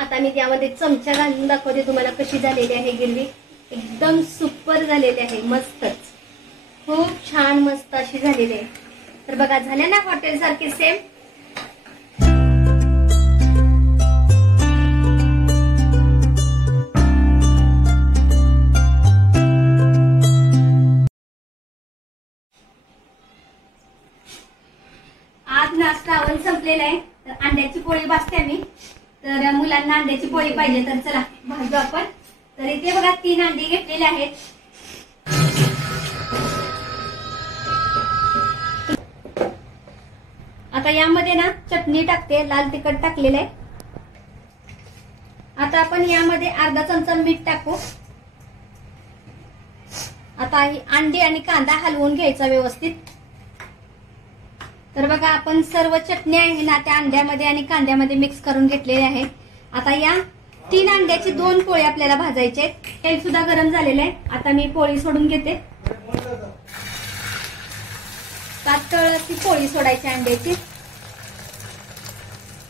आता मी त्यामध्ये चमचा घालून दाखवते तुम्हाला कशी झालेली आहे गिरवी। एकदम सुपर झालेली आहे, मस्तच, खूप छान मस्त अशी झालेली आहे। तर बघा झाल्या ना हॉटेल सारखी सेम। आज नाश्ता आवरून संपलेला आहे, तर अंड्याची पोळी भाजते मी। तर मुलांना अंड्याची पोळी पाहिजे, तर चला भाजू आपण। तर इथे बघा 3 अंडी घेतलेले आहेत। आता यामध्ये ना चटणी टाकते, लाल तिखट टाकलेलं आहे। आता आपण यामध्ये अर्धा चमचा मीठ टाकू। आता ही अंडी आणि कांदा हलवून घ्यायचा व्यवस्थित। तर बघा आपण सर्व चटणी आहे ना त्या अंड्यामध्ये आणि कांद्यामध्ये मिक्स करून घेतलेले आहे। आता या 3 अंड्याची 2 पोळी आपल्याला भाजायचे आहेत। तेल सुद्धा गरम झालेलं आहे। आता मी पोळी सोडून घेते। पातळ अशी पोळी सोडायची अंड्याची।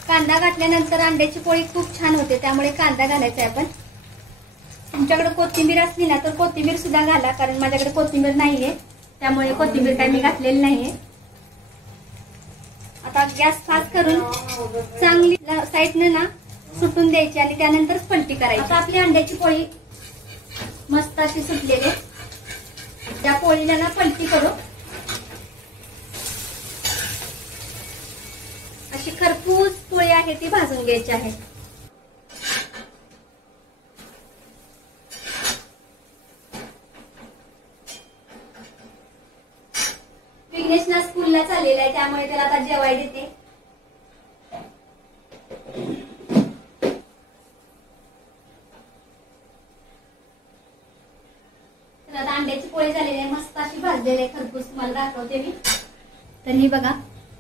कांदा घातल्यानंतर अंड्याची पोळी खूप छान होते, त्यामुळे कांदा घालायचा आहे आपण। तुमच्याकडे कोथिंबीर असली ना तर कोथिंबीर सुद्धा घाला, कारण माझ्याकडे कोथिंबीर नाहीये, त्यामुळे कोथिंबीर काही मी घातलेली नाहीये। आता गॅस फास्ट करून चांगली साईडने ना सुटून द्यायची आणि त्यानंतर पलटी करायची। आता आपली अंड्याची पोळी मस्त अशी सुटलेली आहे। त्या पोळीला ना पलटी करू। अशी खरपूस पोळी आहे ती भाजून घ्यायची आहे। विघ्नेशला स्कूलला चाललेला आहे, त्यामुळे त्याला आता जेवायला देते। तर आता अंड्याची पोळी झालेली आहे, मस्त अशी भाजलेली आहे खरपूस, तुम्हाला दाखवते मी। तर ही बघा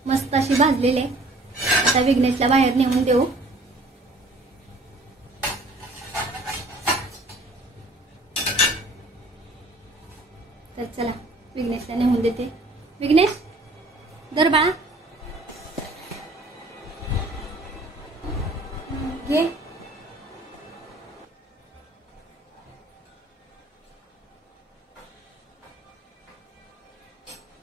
मस्त अशी भाजलेली आहे। आता विघ्नेशला बाहेर नेऊन देऊ। तर चला विघ्नेशला नेऊन देते। विघ्नेश धर बाळा, घे।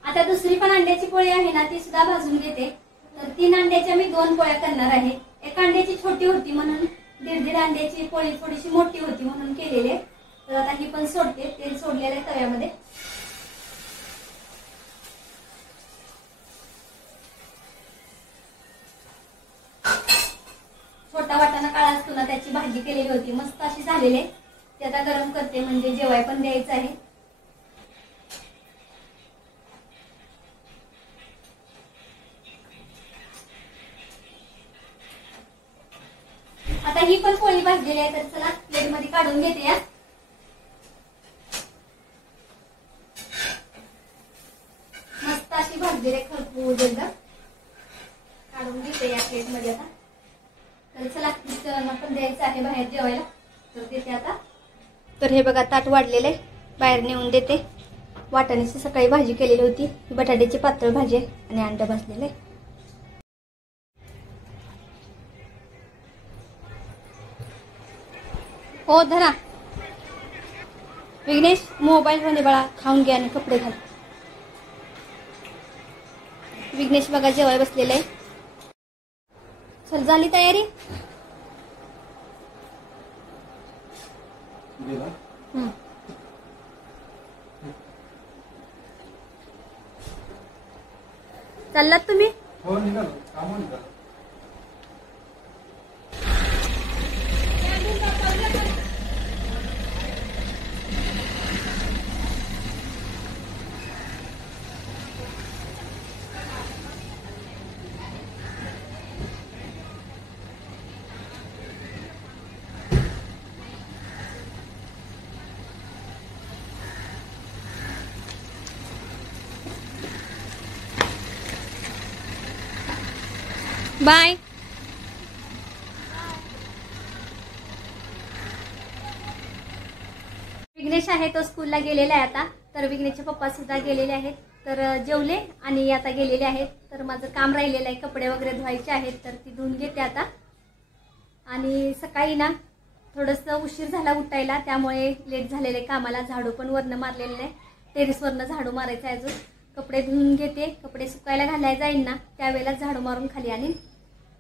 आता दुसरी पण अंड्याची पोळी आहे ना ती सुद्धा भाजून घेते। तर 3 अंड्याच्या मी 2 पोळ्या करणार आहे। एक अंड्याची छोटी होती म्हणून 1.5 अंड्याची पोळी थोडीशी मोठी होती म्हणून केलेली आहे। तर आता ही पण सोडते, तेल सोडलेलं आहे तव्यामध्ये। छोटा वाटाणा काळा असतो ना त्याची भाजी केलेली होती, मस्त अशी झालेली आहे। ती आता गरम करते, म्हणजे जेवाय पण द्यायचं आहे। आता ही पण पोळी भाजलेली आहे, तर चला प्लेट मध्ये काढून घेते या। मस्त अशी भाजलेली आहे खरपूस एकदम, काढून घेते या प्लेट मध्ये आता। तर चला मिस्टरांना पण द्यायचं आहे बाहेर जेवायला, तर देते आता। तर हे बघा ताट वाढलेलं आहे, बाहेर नेऊन देते। वाटाण्याची सकाळी भाजी केलेली होती, बटाट्याची पातळ भाजी आणि अंडा भाजलेलं आहे। हो धरा विघ्नेश, मोबाईल मध्ये बाळा खाऊन घ्या आणि कपडे घाल। विघ्नेश बघा जेवाय बसलेलं आहे। चल झाली तयारी? चाललात तुम्ही? हो निघालो, कामाला निघालो। बाय। विघ्नेश आहे तो स्कूलला गेलेला आहे आता। तर विघ्नेशचे पप्पा सुद्धा गेलेले आहेत, तर जेवले आणि आता गेलेले आहेत। तर माझं काम राहिलेलं आहे, कपडे वगैरे धुवायचे आहेत, तर ती धुवून घेते आता। आणि सकाळी ना थोडंसं उशीर झाला उठायला, त्यामुळे लेट झालेले कामाला. झाडू पण वरनं मारलेलं नाही, टेरेसवरनं झाडू मारायचं आहे अजून. कपडे धुवून घेते, कपडे सुकायला घालायला जाईन ना त्यावेळेला झाडू मारून खाली आणीन.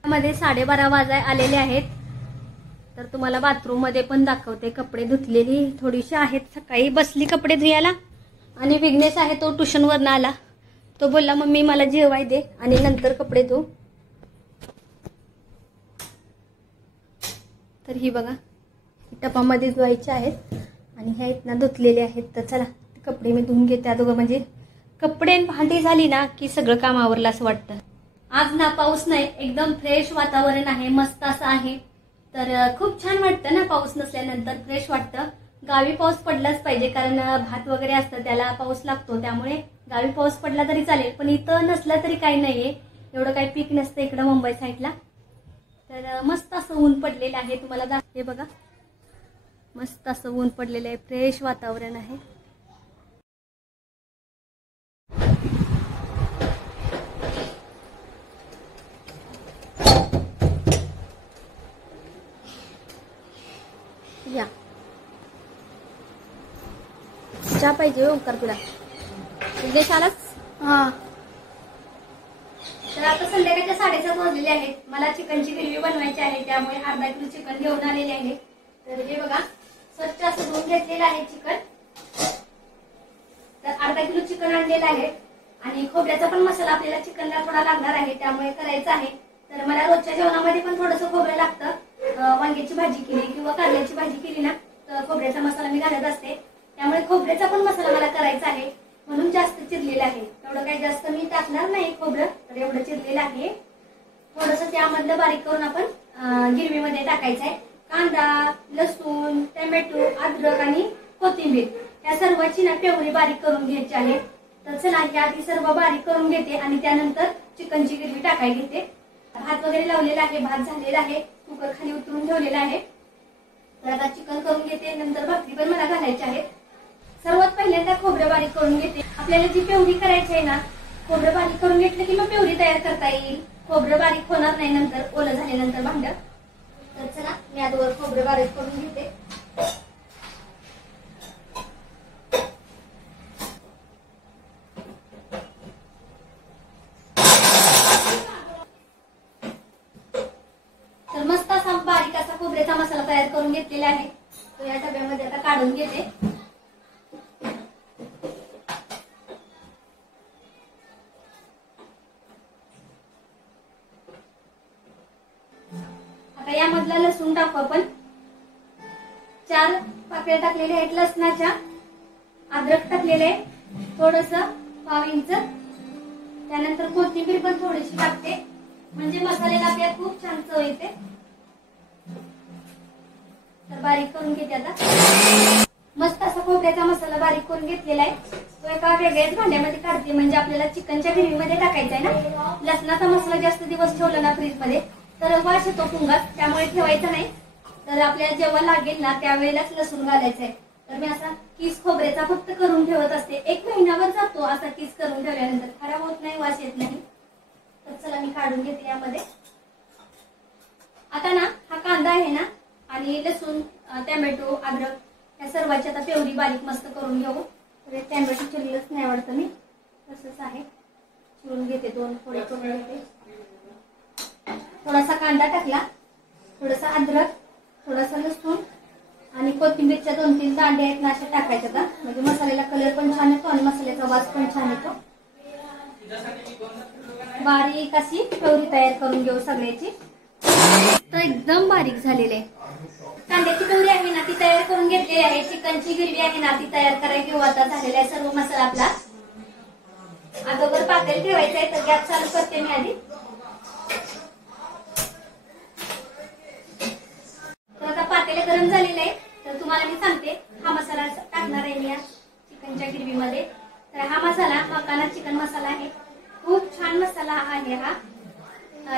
मध्ये 12:30 वाजाय आलेले आहेत. तर तुम्हाला बाथरूममध्ये पण दाखवते. कपडे धुतलेली थोडीशी आहेत. सकाळी बसली कपडे धुयाला आणि विघ्नेश आहे तो ट्युशनवरनं आला. तो बोलला मम्मी मला जेवाय दे आणि नंतर कपडे धु. तर ही बघा टपामध्ये धुवायचे आहेत आणि ह्या इथनं धुतलेले आहेत. तर चला कपडे मी धुवून घेते अगोदर, म्हणजे कपडे भांडी झाली ना की सगळं काम आवरलं असं वाटतं. आज ना पाऊस नाही, एकदम फ्रेश वातावरण आहे, मस्त असं आहे. तर खूप छान वाटतं ना पाऊस नसल्यानंतर, फ्रेश वाटतं. गावी पाऊस पडलाच पाहिजे, कारण भात वगैरे असतं त्याला पाऊस लागतो, त्यामुळे गावी पाऊस पडला तरी चालेल. पण इथं नसला तरी काही नाहीये, एवढं काही पीक नसतं इकडं मुंबई साईडला. तर मस्त असं ऊन पडलेलं आहे. तुम्हाला हे बघा मस्त असं ऊन पडलेलं आहे, फ्रेश वातावरण आहे. या चहा पाहिजे ओंकार तुला? विघ्नेश आलाच? हा. तर आता संध्याकाळच्या 7:30 वाजलेले आहेत. मला चिकनची ग्रेव्ही बनवायची आहे, त्यामुळे अर्धा किलो चिकन घेऊन आलेले आहे. तर हे बघा स्वच्छ असं धुवून घेतलेलं आहे चिकन. तर अर्धा किलो चिकन आणलेलं आहे आणि खोबऱ्याचा पण मसाला आपल्याला चिकनला थोडा लागणार आहे, त्यामुळे करायचा आहे. तर मला रोजच्या जेवणामध्ये पण थोडंसं खोबरं लागतं. वांग्याची भाजी केली किंवा कारल्याची भाजी केली ना तर खोबऱ्याचा मसाला मी घालत असते, त्यामुळे खोबऱ्याचा पण मसाला मला करायचा आहे, म्हणून जास्त चिरलेलं आहे. एवढं काही जास्त मी टाकणार नाही खोबरं, तर एवढं चिरलेलं आहे. थोडंसं त्यामधलं बारीक करून आपण गिरवीमध्ये टाकायचं आहे. कांदा, लसूण, टोमॅटो, अद्रक आणि कोथिंबीर या सर्वांची ना प्युरी बारीक करून घ्यायची आहे. तर चला हे आधी सर्व बारीक करून घेते आणि त्यानंतर चिकनची ग्रेव्ही टाकायला घेते. भात वगैरे लावलेला आहे, भात झालेला आहे, कुकर खाली उतरून ठेवलेला आहे. तर आता चिकन करून घेते, नंतर भाकरी पण मला घालायची आहे. सर्वात पहिल्यांदा खोबरं बारीक करून घेते. आपल्याला जी प्युरी करायची आहे ना, खोबरं बारीक करून घेतलं की मग प्युरी तयार करता येईल. खोबरं बारीक होणार नाही नंतर ओलं झाल्यानंतर भांड. तर चला मी आधीवर खोबरं बारीक करून घेते. तर मस्त असा बारीक असा खोबऱ्याचा मसाला तयार करून घेतलेला आहे. तो या डब्यामध्ये आता काढून घेते. आता यामधला लसूण टाकू आपण. 4 पाकळ्या टाकलेल्या आहेत लसणाच्या. अद्रक टाकलेले आहे थोडंसं, पाव इंच. त्यानंतर कोथिंबीर पण थोडीशी टाकते, म्हणजे मसाल्याला आपल्याला खूप छान चव येते. तर बारीक करून घेते आता. मस्त असा खोबऱ्याचा मसाला बारीक करून घेतलेला आहे. तो एका वेगळ्याच भांड्यामध्ये काढते, म्हणजे आपल्याला चिकनच्या ग्रेव्हीमध्ये टाकायचा आहे ना. लसणाचा मसाला जास्त दिवस ठेवला ना फ्रीजमध्ये तर वास येतो पुंगात, त्यामुळे ठेवायचा नाही. तर आपल्याला जेव्हा लागेल ना त्यावेळेलाच लसूण घालायचं आहे. तर मी असा किस खोबऱ्याचा फक्त करून ठेवत असते. 1 महिनाभर जातो असा किस करून ठेवल्यानंतर, खराब होत नाही, वास येत नाही. तर चला मी काढून घेते यामध्ये. आता ना हा कांदा आहे ना आणि लसूण, टोमॅटो, अद्रक या सर्वांची आता प्युरी बारीक मस्त करून घेऊ. तर टोमॅटो चिरलंच नाही आवडतं मी, तसंच आहे. चिरून घेते, 2 फोडी करून घेते. थोडासा कांदा टाकला, थोडासा अद्रक, थोडासा लसूण आणि कोथिंबीरच्या 2-3 दांडे आहेत ना अशा टाकायच्या आता, म्हणजे मसाल्याला कलर पण छान येतो आणि मसाल्याचा वास पण छान येतो. बारीक अशी प्युरी तयार करून घेऊ सगळ्याची. तर एकदम बारीक झालेले आहे. कांद्याची प्युरी आहे ना ती तयार करून घेतलेली आहे. चिकनची ग्रेव्ही आहे ना ती तयार करायला घेऊ आता. झालेला आहे सर्व मसाला आपला. अगोदर पातेल ठेवायचं आहे, तर गॅस चालू करते मी आधी. तर आता पातेले गरम झालेले आहे. तर तुम्हाला मी सांगते हा मसाला टाकणार आहे मी या चिकनच्या ग्रेव्हीमध्ये. तर हा मसाला मकाना चिकन मसाला आहे. खूप छान मसाला आहे हा.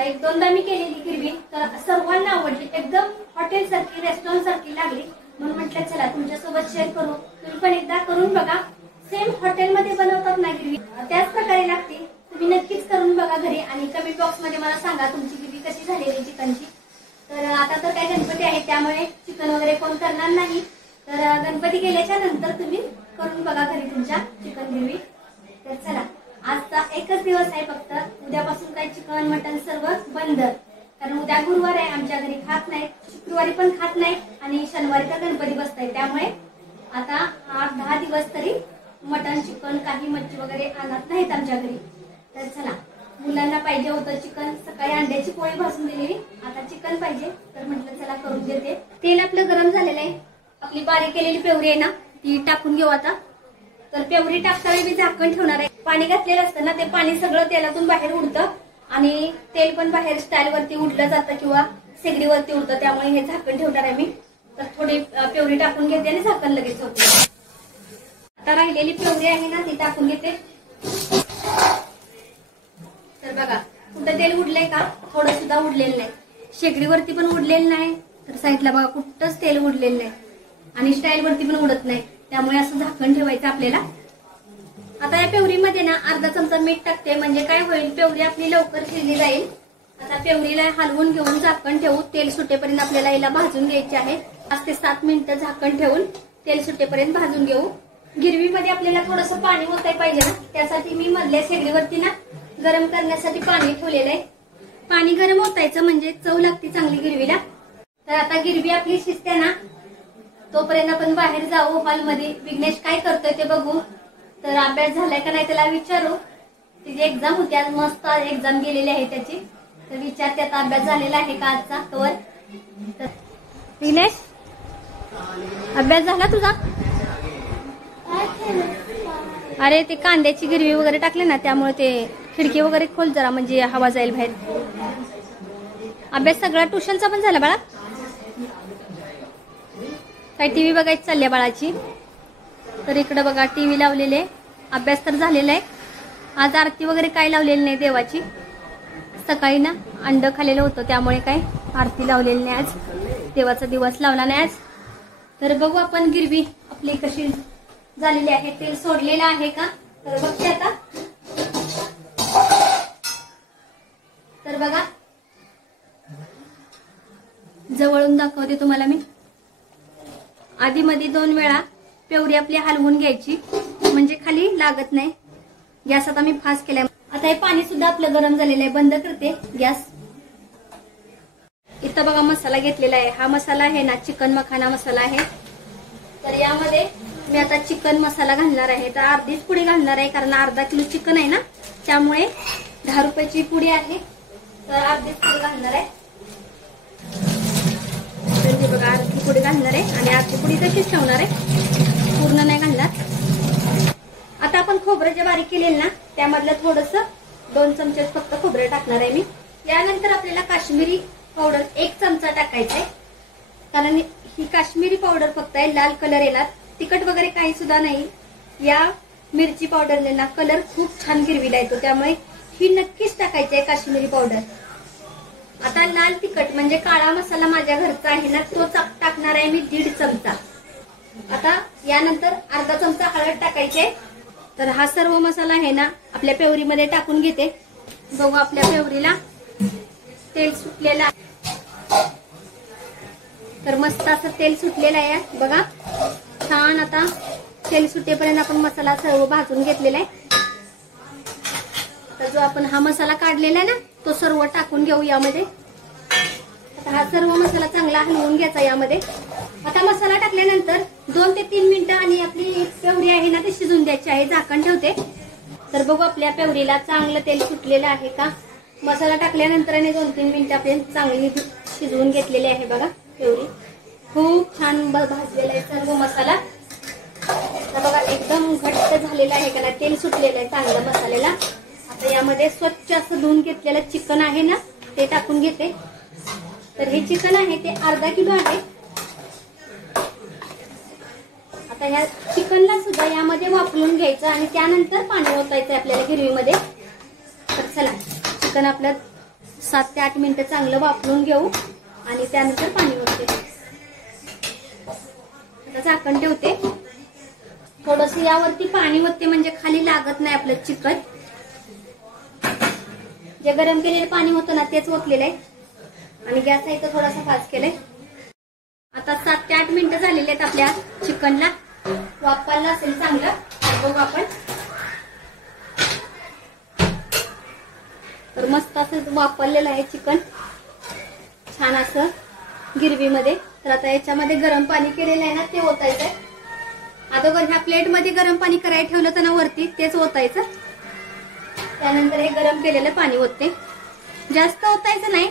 1-2दा मी केलेली ग्रेव्ही तर सर्वांना आवडली, एकदम हॉटेल सारखी, रेस्टॉरंट सारखी लागली. म्हणून म्हटलं चला तुमच्यासोबत शेअर करू. तुम्ही पण एकदा करून बघा. सेम हॉटेलमध्ये बनवतात ना ग्रेव्ही त्याच प्रकारे लागते. तुम्ही नक्कीच करून बघा घरी आणि कमेंट बॉक्स मध्ये मला सांगा तुमची ग्रेव्ही कशी झालेली चिकनची. तर आता तर काय गणपती आहे त्यामुळे चिकन वगैरे कोण करणार नाही. तर गणपती गेल्याच्या नंतर तुम्ही करून बघा घरी तुमच्या चिकन ग्रेव्ही. तर चला, आजचा एकच दिवस आहे फक्त. उद्यापासून काही चिकन मटन सर्व बंद, कारण उद्या गुरुवार आहे. आमच्या घरी खात नाही, शुक्रवारी पण खात नाही आणि शनिवारी तर गणपती बसताय. त्यामुळे आता 8-10 दिवस तरी मटन चिकन काही मच्छी वगैरे आणत नाहीत आमच्या घरी. तर चला, मुलांना पाहिजे होतं चिकन. सकाळी अंड्याची पोळी भाजून दिलेली, आता चिकन पाहिजे. तर म्हटलं चला करून देते. तेल आपलं गरम झालेलं आहे. आपली बारीक केलेली पेवरी आहे ना, ती टाकून घेऊ आता. तर पेवरी टाकताना मी झाकण ठेवणार आहे. पाणी घातलेलं असतं ना, ते पाणी सगळं तेलातून बाहेर उडतं आणि तेल पण बाहेर स्टाईल वरती उडलं जातं किंवा शेगडीवरती उडतं. त्यामुळे हे झाकण ठेवणार आहे मी. तर थोडी पेवरी टाकून घेते आणि झाकण लगेच होते. आता राहिलेली पेवरी आहे ना, ती टाकून घेते. तर बघा, कुठं तेल उडलंय का? थोडं सुद्धा उडलेलं नाही. शेगडीवरती पण उडलेलं नाही, तर साईडला बघा कुठंच तेल उडलेलं नाही आणि स्टाईल वरती पण उडत नाही. त्यामुळे असं झाकण ठेवायचं आपल्याला. आता या पेवरीमध्ये ना अर्धा चमचा मीठ टाकते, म्हणजे काय होईल, पेवरी आपली लवकर शिजली जाईल. आता पेवरीला हलवून घेऊन झाकण ठेवू. तेल सुटेपर्यंत आपल्याला याला भाजून घ्यायचे आहे. 5 ते 7 मिनिटं झाकण ठेवून तेल सुटेपर्यंत भाजून घेऊ. गिरवीमध्ये आपल्याला थोडंसं पाणी ओताय पाहिजे ना, त्यासाठी मी मधल्या शेगडीवरती ना गरम करण्यासाठी पाणी ठेवलेलं आहे. पाणी गरम ओतायचं म्हणजे चव लागते चांगली गिरवीला. तर आता गिरवी आपली शिजते ना, तोपर्यंत आपण बाहेर जाऊ हॉलमध्ये. विघ्नेश काय करतोय ते बघू. तर अभ्यास झालाय का नाही त्याला विचारू. तिची एक्झाम होती आज, मस्त एक्झाम गेलेली आहे त्याची. तर विचारते आता अभ्यास झालेला आहे का आजचा तोवर. तर विघ्नेश, अभ्यास झाला तुझा? अरे ते कांद्याची गिरवी वगैरे टाकले ना, त्यामुळे ते खिडकी वगैरे खोल जरा, म्हणजे हवा जाईल बाहेर. अभ्यास सगळा ट्युशनचा पण झाला बाळा? काय टीव्ही बघायची चालली बाळाची? तर इकडे बघा टीव्ही लावलेले. अभ्यास तर झालेला आहे. आज आरती वगैरे काय लावलेली नाही देवाची. सकाळी ना अंड खाल्लेलं होतं, त्यामुळे काय आरती लावलेली नाही आज. देवाचा दिवस लावला नाही आज. तर बघू आपण गिरवी आपली कशी झालेली आहे. तेल सोडलेलं आहे का तर बघते आता. तर बघा, जवळून दाखवते तुम्हाला मी. आधी मध्ये 2 वेळा पेवरी आपली हलवून घ्यायची, म्हणजे खाली लागत नाही. गॅस आता मी फास्ट केलाय. आता हे पाणी सुद्धा आपलं गरम झालेलं आहे. बंद करते गॅस. इथं बघा मसाला घेतलेला आहे. हा मसाला आहे ना चिकन मखाना मसाला आहे. तर यामध्ये मी आता चिकन मसाला घालणार आहे. तर अर्धीच पुडी घालणार आहे, कारण अर्धा किलो चिकन आहे ना, त्यामुळे 10 रुपयाची पुडी आहे. तर अर्धीच पुडी घालणार आहे. तर बघा अर्धी पुडी घालणार आहे आणि अर्धी पुडी तशीच ठेवणार आहे, पूर्ण नाही घालणार. आता आपण खोबरं जे बारीक केलेलं ना, त्यामधलं थोडस 2 चमचे फक्त खोबरं टाकणार आहे मी. यानंतर आपल्याला काश्मीरी पावडर 1 चमचा टाकायचा आहे, कारण ही काश्मीरी पावडर फक्त आहे, लाल कलर येणार. तिखट वगैरे काही सुद्धा नाही. या मिरची पावडरने ना कलर खूप छान गिरवीला येतो, त्यामुळे ही नक्कीच टाकायची आहे काश्मीरी पावडर. आता लाल तिखट म्हणजे काळा मसाला माझ्या घरचा आहे ना, तो टाकणार आहे मी 1.5 चमचा. आता यानंतर अर्धा चमचा हळद टाकायचे. तर हा सर्व मसाला आहे ना आपल्या पेवरीमध्ये टाकून घेते. बघू आपल्या पेवरीला तेल सुटलेलं आहे. तर मस्त असं तेल सुटलेलं आहे बघा, छान. आता तेल सुटेपर्यंत आपण मसाला सर्व भाजून घेतलेला आहे. तर जो आपण हा मसाला काढलेला आहे ना, तो सर्व टाकून घेऊ यामध्ये. आता हा सर्व मसाला चांगला हलवून घ्यायचा यामध्ये. आता मसाला टाकल्यानंतर 2 ते 3 मिनिटं आणि आपली पेवरी आहे ना ती शिजून द्यायची आहे. झाकण ठेवते. तर बघू आपल्या पेवरीला चांगलं तेल सुटलेलं आहे का. मसाला टाकल्यानंतर आणि 2-3 मिनिटं आपण चांगली शिजवून घेतलेली आहे बघा. पेवरी खूप छान भाजलेला आहे सर्व मसाला. तर बघा एकदम घट्ट झालेला आहे का, तेल सुटलेलं आहे चांगलं मसाल्याला. आता यामध्ये स्वच्छ असं धुवून घेतलेलं चिकन आहे ना, ते टाकून घेते. तर हे चिकन आहे ते अर्धा किलो आहे. आता ह्या चिकनला सुद्धा यामध्ये वापरून घ्यायचं आणि त्यानंतर पाणी ओतायचं आपल्याला गिरवीमध्ये. तर चला, चिकन आपलं 7 ते 8 मिनिटं चांगलं वापरून घेऊ आणि त्यानंतर पाणी ओतते. आता झाकण ठेवते. थोडस यावरती पाणी ओतते म्हणजे खाली लागत नाही आपलं चिकन. जे गरम केलेलं पाणी होतं ना तेच ओतलेलं आहे. आणि गॅस आहे तर थोडासा फास्ट केलाय. आता 7 ते 8 मिनिटं झालेली आहेत आपल्या चिकनला. वाफायला असेल चांगलं, बघू आपण. तर मस्त असं वाफरलेलं आहे चिकन, छान असं गिरवीमध्ये. तर आता याच्यामध्ये गरम पाणी केलेलं आहे ना, ते ओतायचंय. अगोदर ह्या प्लेटमध्ये गरम पाणी करायला ठेवलं तर ना वरती, तेच ओतायचं. त्यानंतर हे गरम केलेलं पाणी ओतते. जास्त ओतायचं नाही,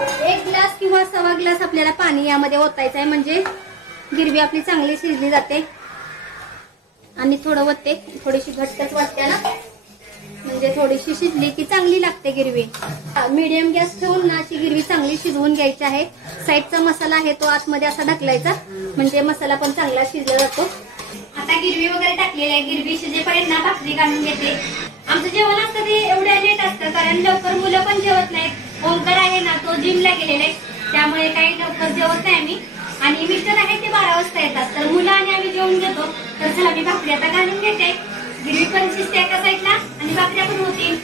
1 ग्लास किंवा 1.25 ग्लास आपल्याला पाणी यामध्ये ओतायचं आहे, म्हणजे गिरवी आपली चांगली शिजली जाते. आणि थोडं ओतते, थोडीशी घट्टच वाटते ना, म्हणजे थोडीशी शिजली की चांगली लागते गिरवी. मीडियम गॅस ठेवून ना अशी गिरवी चांगली शिजवून घ्यायची आहे. साईडचा मसाला आहे तो आतमध्ये असा ढकलायचा, म्हणजे मसाला पण चांगला शिजला जातो. आता गिरवी वगैरे टाकलेली आहे. गिरवी शिजेपर्यंत ना भाकरी काढून घेते. आमचं जेवण असतं ते एवढ्या लेट असतं, कारण लवकर मुलं पण जेवत नाहीत. ओंकार आहे ना, तो जिमला गेलेला आहे, त्यामुळे काही लवकर जेवत नाही आम्ही. आणि मिस्टर आहे ते 12 वाजता येतात, तर मुलं आणि आम्ही जेवून घेतो. तर चला मी भाकरी आता घालून घेते. गिरवी पण शिजते एका साईडला आणि भाकऱ्या पण होतील.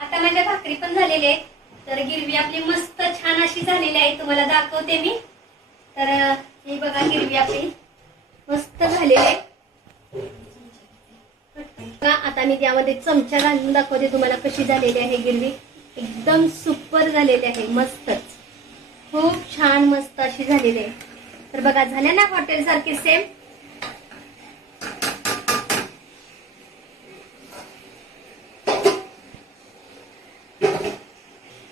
आता माझ्या भाकरी पण झालेली आहे. तर गिरवी आपली मस्त छान अशी झालेली आहे, तुम्हाला दाखवते मी. तर हे बघा, गिरवी आपली मस्त झालेली आहे. आता मी त्यामध्ये चमचा घालून दाखवते तुम्हाला कशी झालेली आहे गिरवी. एकदम सुपर झालेली आहे, मस्तच, खूप छान मस्त अशी झालेली आहे. तर बघा, झाल्या ना हॉटेल सारखी सेम.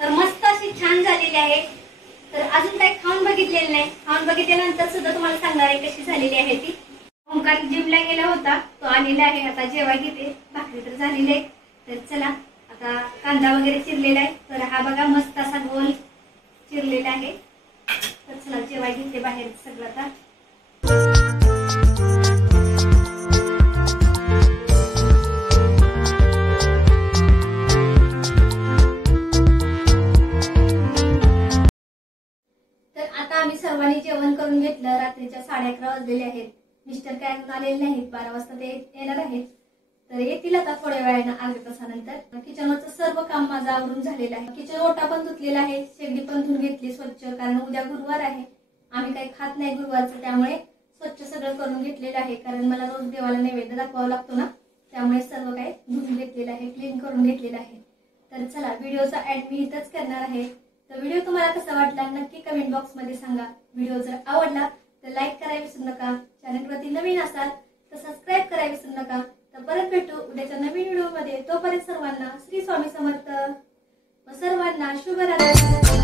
तर मस्त अशी छान झालेली आहे. तर अजून काही खाऊन बघितलेलं नाही, खाऊन बघितल्यानंतर सुद्धा तुम्हाला सांगणार आहे कशी झालेली आहे ती. ओंकार जिमला गेला होता, तो आलेला आहे. आता जेव्हा घेते. भाकरी तर झालेली आहे. तर चला, आता कांदा वगैरे चिरलेला आहे. तर हा बघा मस्त असा गोल चिरलेला आहे. तर चला जेव्हा घेते बाहेर सगळं आता. तर आता आम्ही सर्वांनी जेवण करून घेतलं. रात्रीच्या 11:30 वाजलेले आहेत. मिस्टर काय अजून आलेले नाहीत, 12 वाजता ते येणार आहेत. तर येतील आता थोड्या वेळानं, अर्ध्या तासानंतर. किचनवरचं सर्व काम माझं आवरून झालेलं आहे. किचन ओटा पण धुतलेला आहे, शेगडी पण धुवून घेतली स्वच्छ, कारण उद्या गुरुवार आहे. आम्ही काही खात नाही गुरुवारचं, त्यामुळे स्वच्छ सगळं करून घेतलेलं आहे. कारण मला रोज देवाला नैवेद्य दाखवावा लागतो ना, त्यामुळे सर्व काही धुवून घेतलेलं आहे, क्लीन करून घेतलेलं आहे. तर चला, व्हिडिओचा एंड मी इथंच करणार आहे. तर व्हिडिओ तुम्हाला कसा वाटला नक्की कमेंट बॉक्स मध्ये सांगा. व्हिडिओ जर आवडला तर लाईक करायला विसरू नका. चॅनलवरती नवीन असाल तर सबस्क्राईब करायला विसरू नका. तर परत भेटू उद्याच्या नवीन व्हिडिओ मध्ये. तोपर्यंत सर्वांना श्री स्वामी समर्थ व सर्वांना शुभरात्री.